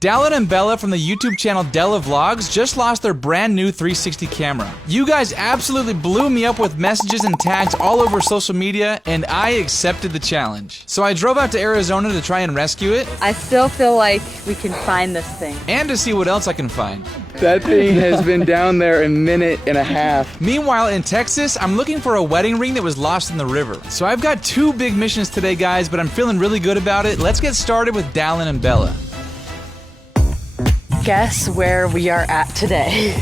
Dallin and Bella from the YouTube channel Della Vlogs just lost their brand new 360 camera. You guys absolutely blew me up with messages and tags all over social media, and I accepted the challenge. So I drove out to Arizona to try and rescue it. I still feel like we can find this thing. And to see what else I can find. That thing has been down there a minute and a half. Meanwhile, in Texas, I'm looking for a wedding ring that was lost in the river. So I've got two big missions today, guys, but I'm feeling really good about it. Let's get started with Dallin and Bella. Guess where we are at today?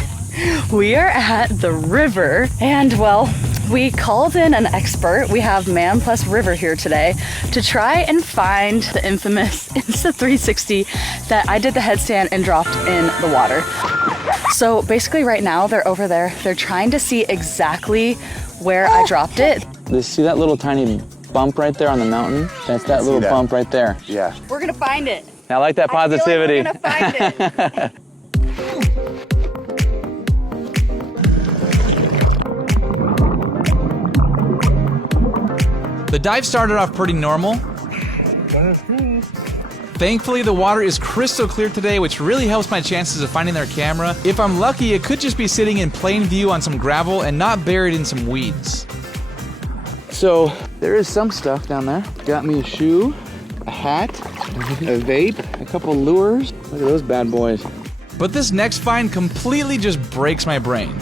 We are at the river, and well, we called in an expert. We have Man Plus River here today to try and find the infamous Insta360 that I did the headstand and dropped in the water. So basically right now they're over there. They're trying to see exactly where I dropped it. See that little tiny bump right there on the mountain? That's that little bump right there. Yeah. We're gonna find it. I like that positivity. I feel like we're gonna find it. The dive started off pretty normal. Thankfully, the water is crystal clear today, which really helps my chances of finding their camera. If I'm lucky, it could just be sitting in plain view on some gravel and not buried in some weeds. So there is some stuff down there. Got me a shoe, a hat, a vape, a couple lures. Look at those bad boys. But this next find completely just breaks my brain.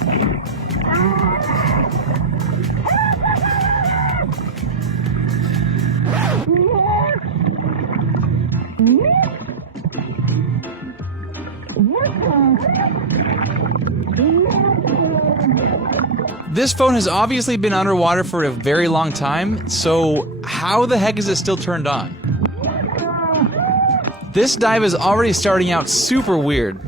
This phone has obviously been underwater for a very long time, so how the heck is it still turned on? This dive is already starting out super weird.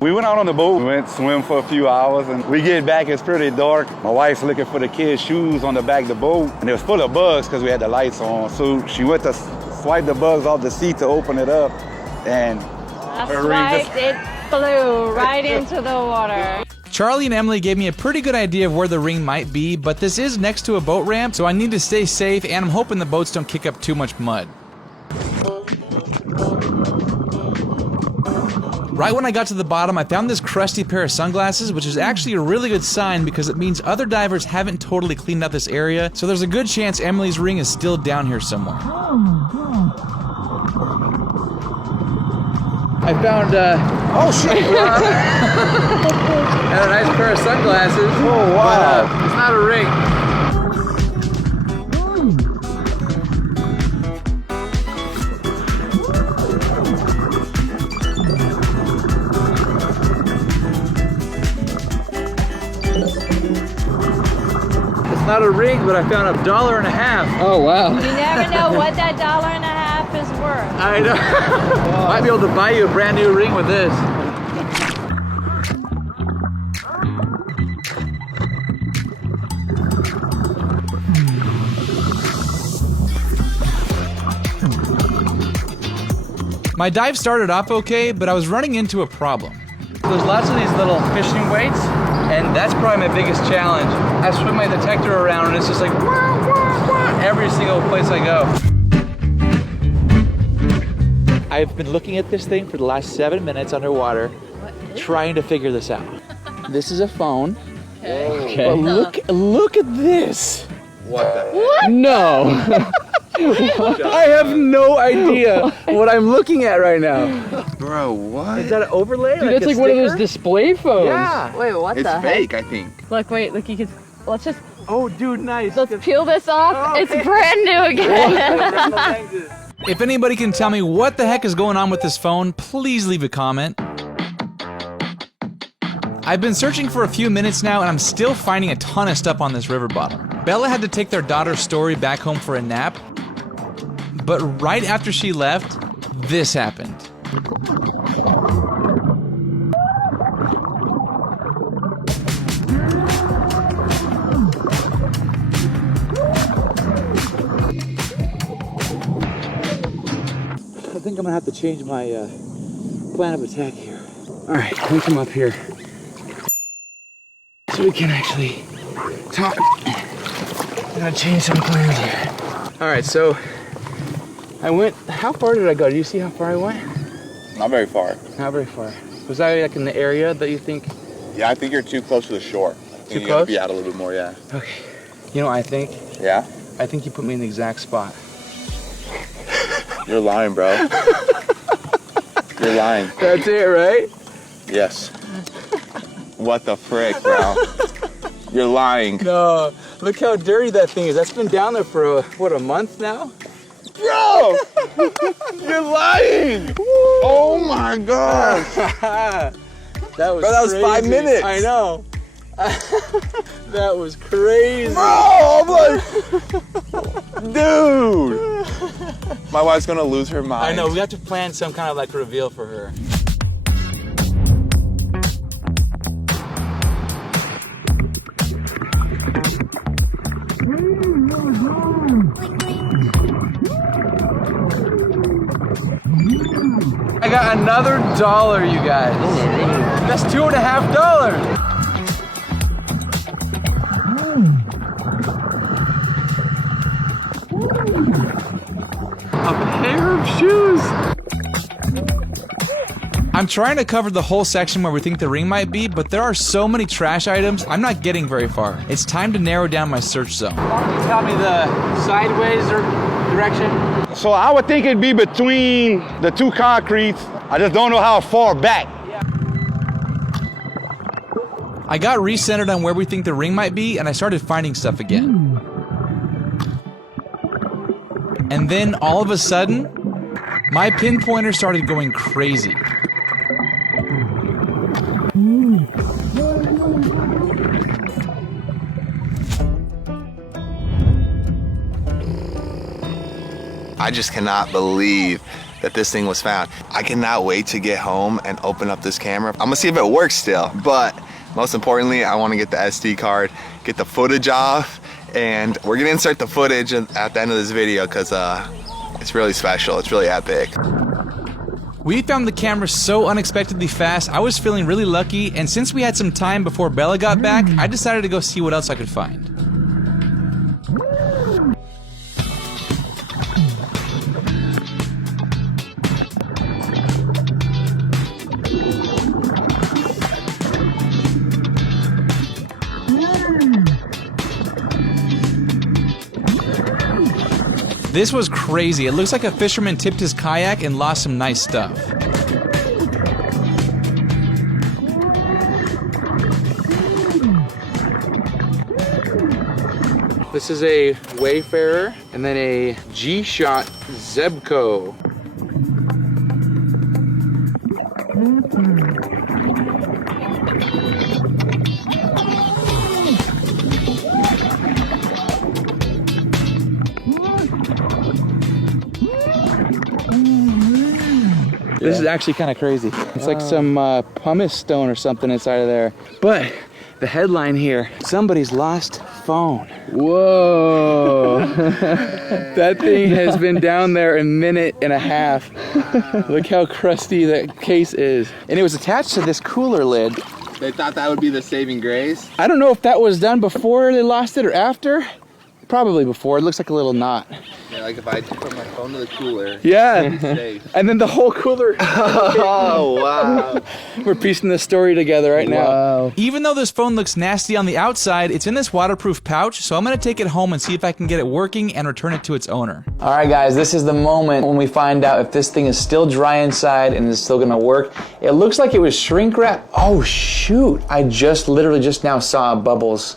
We went out on the boat, we went swim for a few hours, and we get back, it's pretty dark. My wife's looking for the kids' shoes on the back of the boat, and it was full of bugs because we had the lights on. So she went to swipe the bugs off the seat to open it up, and her ring just... it flew right into the water. Charlie and Emily gave me a pretty good idea of where the ring might be, but this is next to a boat ramp, so I need to stay safe, and I'm hoping the boats don't kick up too much mud. Right when I got to the bottom, I found this crusty pair of sunglasses, which is actually a really good sign because it means other divers haven't totally cleaned out this area, so there's a good chance Emily's ring is still down here somewhere. I found Oh shit! and a nice pair of sunglasses. Oh wow! But, it's not a ring. It's not a ring, but I found $1.50. Oh wow! You never know what that $1.50 is worth. I know. Might be able to buy you a brand new ring with this. My dive started off okay, but I was running into a problem. There's lots of these little fishing weights, and that's probably my biggest challenge. I swing my detector around, and it's just like wah, wah, wah, every single place I go. I've been looking at this thing for the last 7 minutes underwater, trying to figure this out. This is a phone. Okay. But look at this. What the? What? No. I have no idea what I'm looking at right now. Bro, what? Is that an overlay? Dude, that's like one of those display phones. Yeah. Wait, what It's the fake, heck? I think. Look, wait, look, you can, let's just, Oh, dude, nice. let's peel this off. Oh, It's brand new again. If anybody can tell me what the heck is going on with this phone, please leave a comment. I've been searching for a few minutes now, and I'm still finding a ton of stuff on this river bottom. Bella had to take their daughter Story back home for a nap, but right after she left, this happened. I think I'm gonna have to change my plan of attack here. All right, let me come up here so we can actually talk. I'm gonna change some plans here. All right, so I went, how far did I go? Do you see how far I went? Not very far. Not very far. Was I like in the area that you think? Yeah, I think you're too close to the shore. I think Too you gotta close? be out a little bit more, yeah. Okay. You know what I think? Yeah? I think you put me in the exact spot. You're lying, bro. You're lying. That's it, right? Yes. What the frick, bro? You're lying. No, look how dirty that thing is. That's been down there for, what, a month now? Bro! You're lying! Oh my gosh! That was Bro, that was crazy. 5 minutes. I know. That was crazy. Bro, I'm like, dude! My wife's gonna lose her mind. I know, we have to plan some kind of like reveal for her. I got another $1, you guys. That's $2.50. A pair of shoes. I'm trying to cover the whole section where we think the ring might be, but there are so many trash items, I'm not getting very far. It's time to narrow down my search zone. Can you tell me the sideways or direction? So I would think it'd be between the two concretes. I just don't know how far back. I got recentered on where we think the ring might be, and I started finding stuff again. And then, all of a sudden, my pinpointer started going crazy. I just cannot believe that this thing was found. I cannot wait to get home and open up this camera. I'm gonna see if it works still, but most importantly, I wanna get the SD card, get the footage off, and we're gonna insert the footage at the end of this video because it's really special, it's really epic. We found the camera so unexpectedly fast, I was feeling really lucky, and since we had some time before Bella got back, I decided to go see what else I could find. This was crazy. It looks like a fisherman tipped his kayak and lost some nice stuff. This is a Wayfarer and then a G-Shot Zebco. This is actually kind of crazy. It's like some pumice stone or something inside of there. But the headline here, somebody's lost phone. Whoa. That thing has been down there a minute and a half. Look how crusty that case is. And it was attached to this cooler lid. They thought that would be the saving grace? I don't know if that was done before they lost it or after. Probably before. It looks like a little knot. Yeah, like if I put my phone to the cooler. Yeah. Safe. And then the whole cooler. Oh, wow. We're piecing this story together right now. Even though this phone looks nasty on the outside, it's in this waterproof pouch, so I'm gonna take it home and see if I can get it working and return it to its owner. All right, guys, this is the moment when we find out if this thing is still dry inside and is still gonna work. It looks like it was shrink wrap. Oh, shoot. I literally just now saw bubbles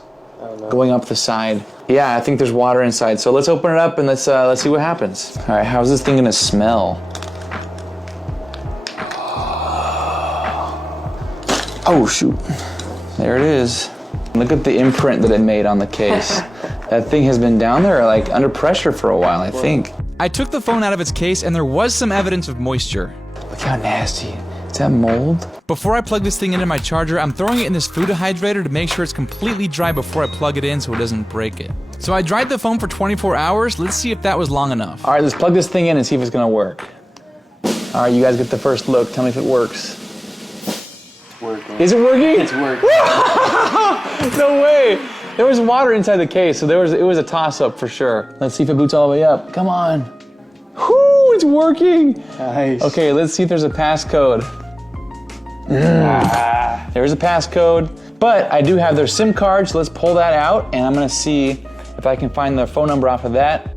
going up the side. Yeah, I think there's water inside. So let's open it up and let's see what happens. All right, how's this thing gonna smell? Oh, shoot. There it is. Look at the imprint that it made on the case. That thing has been down there like under pressure for a while, I think. I took the phone out of its case and there was some evidence of moisture. Look how nasty. Is that mold? Before I plug this thing into my charger, I'm throwing it in this food dehydrator to make sure it's completely dry before I plug it in so it doesn't break it. So I dried the phone for 24 hours. Let's see if that was long enough. All right, let's plug this thing in and see if it's gonna work. All right, you guys get the first look. Tell me if it works. It's working. Is it working? It's working. No way. There was water inside the case, so it was a toss-up for sure. Let's see if it boots all the way up. Come on. Whoo! it's working. Nice. Okay, let's see if there's a passcode. There's a passcode, but I do have their SIM card, so let's pull that out, and I'm gonna see if I can find their phone number off of that.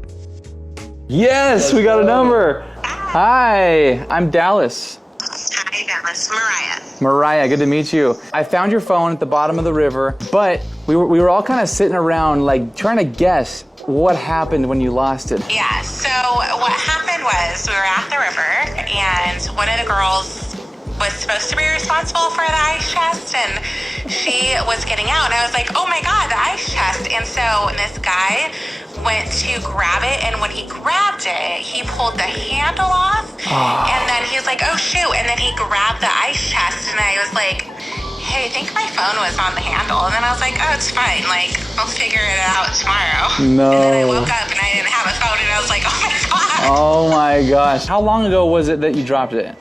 Yes, we got a number. Hi, I'm Dallas. Hi, Dallas. Mariah. Mariah, good to meet you. I found your phone at the bottom of the river, but we were all kind of sitting around, like, trying to guess what happened when you lost it. Yeah, so what happened was we were at the river, and one of the girls was supposed to be responsible for the ice chest, and she was getting out, and I was like, oh my God, the ice chest. And so this guy went to grab it, and when he grabbed it, he pulled the handle off, and then he was like, oh shoot, and then he grabbed the ice chest, and I was like, hey, I think my phone was on the handle. And then I was like, oh, it's fine, like, I'll figure it out tomorrow. No. And then I woke up and I didn't have a phone, and I was like, oh my God. Oh my gosh. How long ago was it that you dropped it?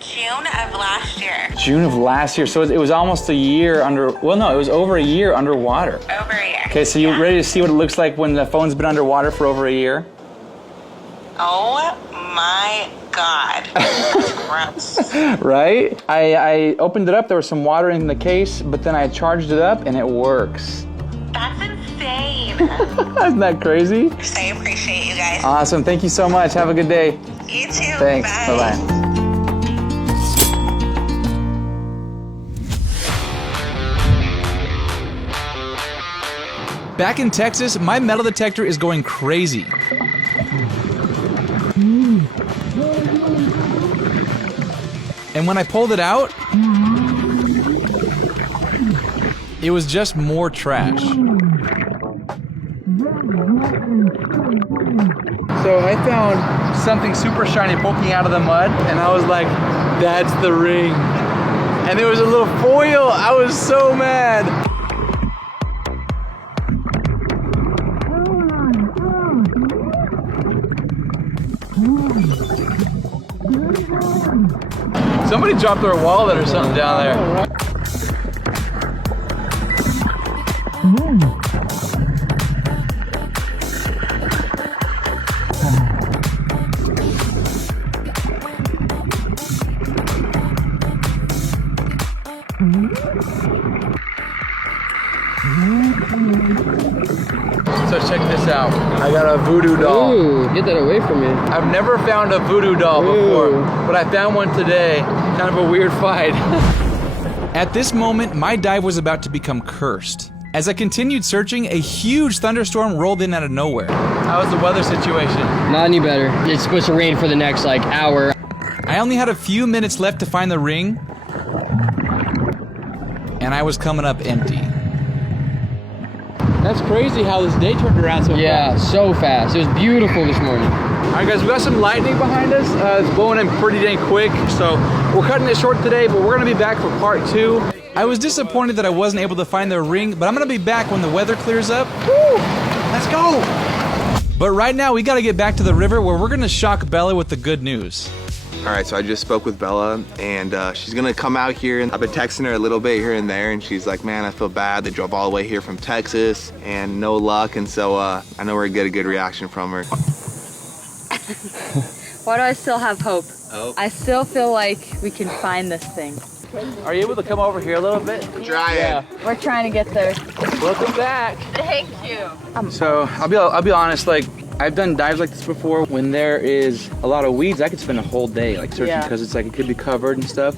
June of last year. June of last year, so it was almost a year under, well no, it was over a year underwater. Over a year. Okay, so you ready to see what it looks like when the phone's been underwater for over a year? Oh my God. Gross. Right? I opened it up, there was some water in the case, but then I charged it up and it works. That's insane. Isn't that crazy? I appreciate you guys. Awesome, thank you so much. Have a good day. You too. Thanks, Bye. bye-bye. Back in Texas, my metal detector is going crazy. And when I pulled it out, it was just more trash. So I found something super shiny poking out of the mud, and I was like, that's the ring. And there was a little foil. I was so mad. Somebody dropped their wallet or something down there. So check this out. I got a voodoo doll. Ooh, get that away from me. I've never found a voodoo doll before, but I found one today. Kind of a weird find. At this moment, my dive was about to become cursed. As I continued searching, a huge thunderstorm rolled in out of nowhere. How was the weather situation? Not any better. It's supposed to rain for the next, like, hour. I only had a few minutes left to find the ring, and I was coming up empty. That's crazy how this day turned around so fast. Yeah, so fast. It was beautiful this morning. All right, guys, we got some lightning behind us. It's blowing in pretty dang quick, so we're cutting it short today, but we're gonna be back for part 2. I was disappointed that I wasn't able to find the ring, but I'm gonna be back when the weather clears up. Woo! Let's go! But right now, we gotta get back to the river where we're gonna shock Bella with the good news. All right, so I just spoke with Bella, and she's gonna come out here, and I've been texting her a little bit here and there, and she's like, man, I feel bad. They drove all the way here from Texas, and no luck, and so I know we're gonna get a good reaction from her. Why do I still have hope? Oh. I still feel like we can find this thing. Are you able to come over here a little bit? Trying. We're trying to get there. Welcome back. Thank you. So I'll be honest, like I've done dives like this before. When there is a lot of weeds, I could spend a whole day like searching because it's like it could be covered and stuff.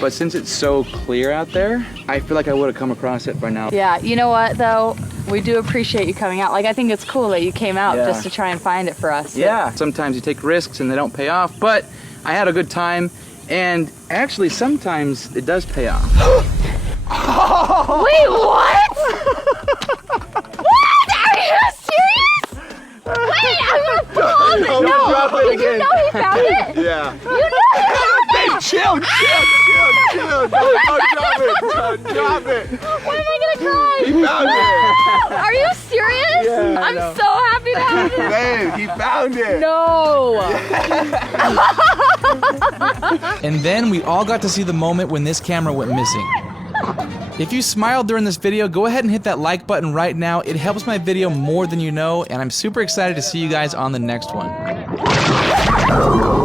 But since it's so clear out there, I feel like I would have come across it by now. Yeah, you know what though? We do appreciate you coming out. Like, I think it's cool that you came out just to try and find it for us. Yeah. Sometimes you take risks and they don't pay off, but I had a good time, and actually sometimes it does pay off. Wait, what? What? Are you serious? Wait, I'm gonna fall. No, did you know he found it? Yeah. You know he found it? Chill. Don't drop it. Why am I gonna cry? He found it. Are you serious? Yeah, I'm so happy to have it. Babe, he found it. No. And then we all got to see the moment when this camera went missing. If you smiled during this video, go ahead and hit that like button right now. It helps my video more than you know, and I'm super excited to see you guys on the next one. that.